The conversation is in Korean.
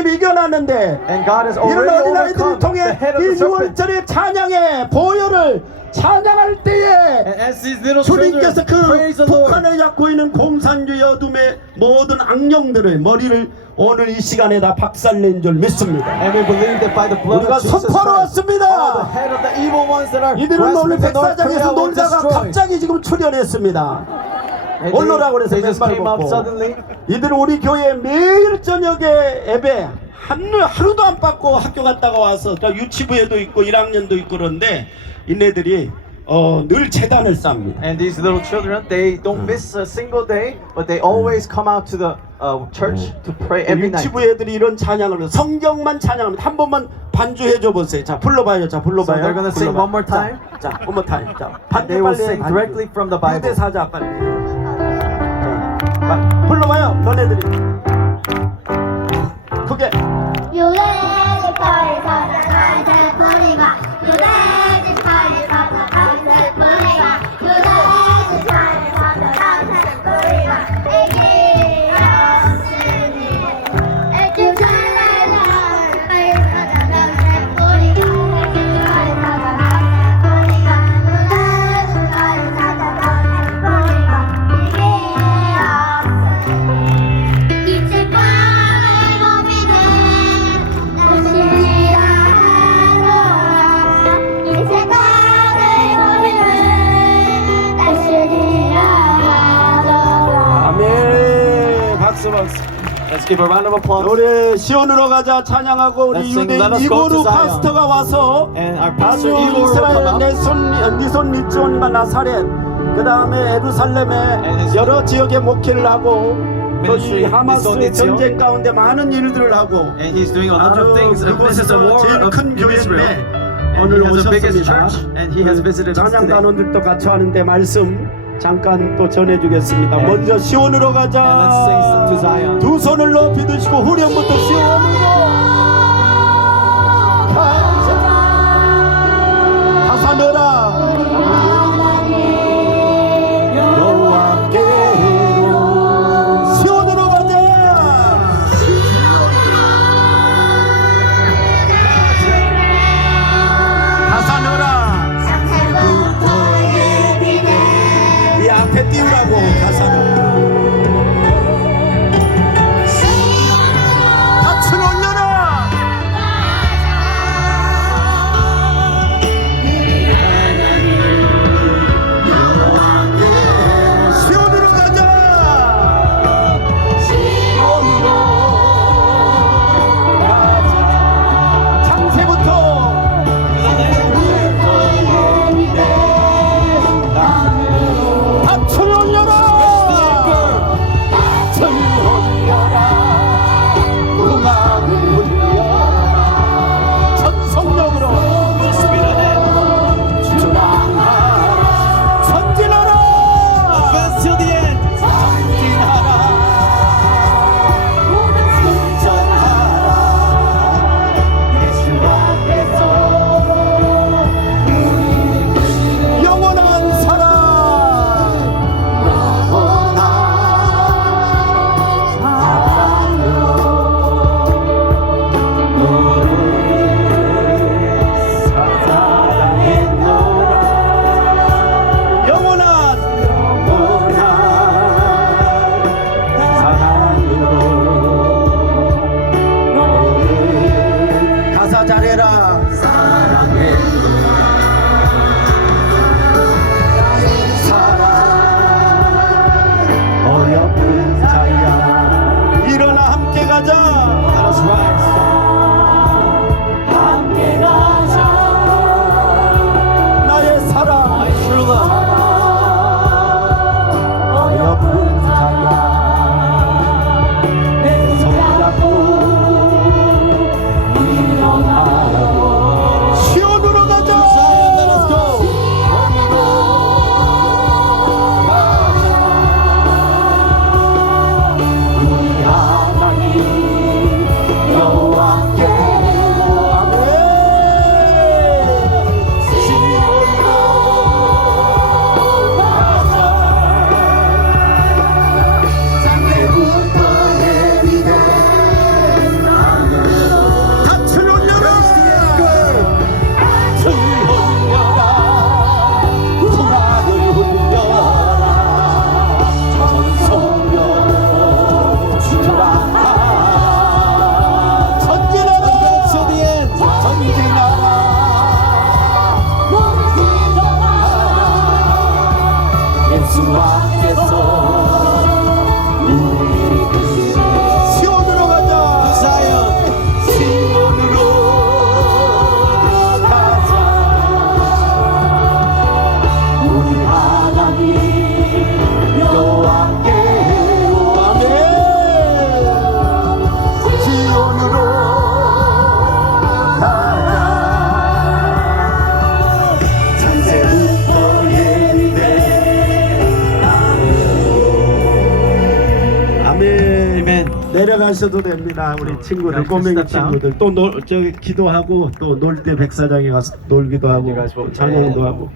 하나님이 이겨놨는데 이런 어린아이들을 통해 이 the serpent. 6월절의 찬양의 보혈을 찬양할 때에 주님께서 그 북한을 잡고 있는 공산주의 어둠의 모든 악령들의 머리를 오늘 이 시간에 다 박살낸 줄 믿습니다. and we believe that by the blood 우리가 선포하러 왔습니다. all the head of the evil ones that are 이들은 오늘 백사장에서 놀다가. 갑자기 지금 출연했습니다. 올라오라고 그래서 맨발 suddenly. 이들은 우리 교회 매일 저녁에 예배 하루, 하루도 안 빠고 학교 갔다가 와서 또 유치부에도 있고 1학년도 있고 그런데 이네들이 어, 늘 재단을 쌉니다. And these little children, they don't miss a single day, but they always come out to the uh, church to pray every night. 유치부 애들이 이런 찬양을 성경만 찬양합니다. 한 번만 반주해 줘 보세요. 자 불러봐요. 자 불러봐요. So they're gonna sing one more time. 자, 자 one more time. 자 반주 They will sing directly from the Bible. 유대 사자 빨리. 자, 불러봐요. 너네들이. Let's give a round of applause. 우리 시온으로 가자 찬양하고 우리 Let's sing, 유대인 let us go to 이고르 Zion. 파스터가 와서 And our 아주 pastor Igor will come 이스라엘 up. 내손 니손 니츠온과 나사렛 그 다음에 에루살렘에 his 여러 지역에 목회를 하고 또 이 ministry, 하마스. 전쟁 가운데 많은 일들을 하고 And he's doing a lot 아주 of things. This is a 그곳에서 war 제일 of 큰 in Israel. 교회인데 And 오늘 he has the biggest 오셨습니다. church, and he has visited us 찬양 today. 단원들도 같이 하는데 말씀 잠깐 또 전해주겠습니다. 먼저 시온으로 가자. 두 손을 높이 드시고 후렴부터 시온으로 가 함 주와. 함께 네. 아멘. 내려가셔도 됩니다. 우리 친구들 꼬맹이 친구들 또 놀, 저기 기도하고 또 놀 때 백사장에 가서 놀기도 하고 장롱도 하고.